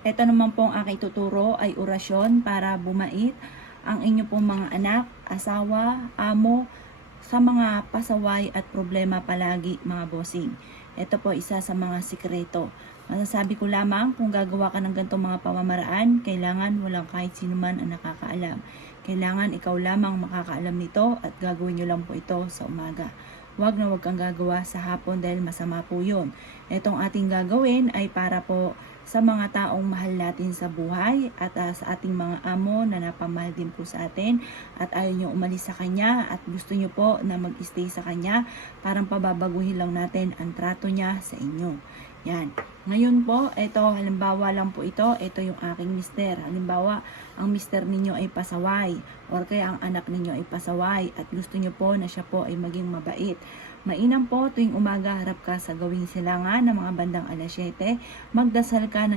Ito naman pong aking tuturo ay orasyon para bumait ang inyo pong mga anak, asawa, amo, sa mga pasaway at problema palagi mga bossing. Ito po isa sa mga sikreto. Masasabi ko lamang kung gagawa ka ng ganitong mga pamamaraan, kailangan walang kahit sino man ang nakakaalam. Kailangan ikaw lamang makakaalam nito at gagawin nyo lang po ito sa umaga. Huwag na huwag kang gagawa sa hapon dahil masama po yun. Itong ating gagawin ay para po sa mga taong mahal natin sa buhay at sa ating mga amo na napamahal din po sa atin at ayaw nyo umalis sa kanya at gusto nyo po na mag-stay sa kanya, parang pababaguhin lang natin ang trato niya sa inyo. Yan. Ngayon po, ito, halimbawa lang po ito yung aking mister. Halimbawa, ang mister ninyo ay pasaway or kaya ang anak ninyo ay pasaway at gusto nyo po na siya po ay maging mabait. Mainam po tuwing umaga harap ka sa gawing silangan ng mga bandang 7:00, magdasal ka ng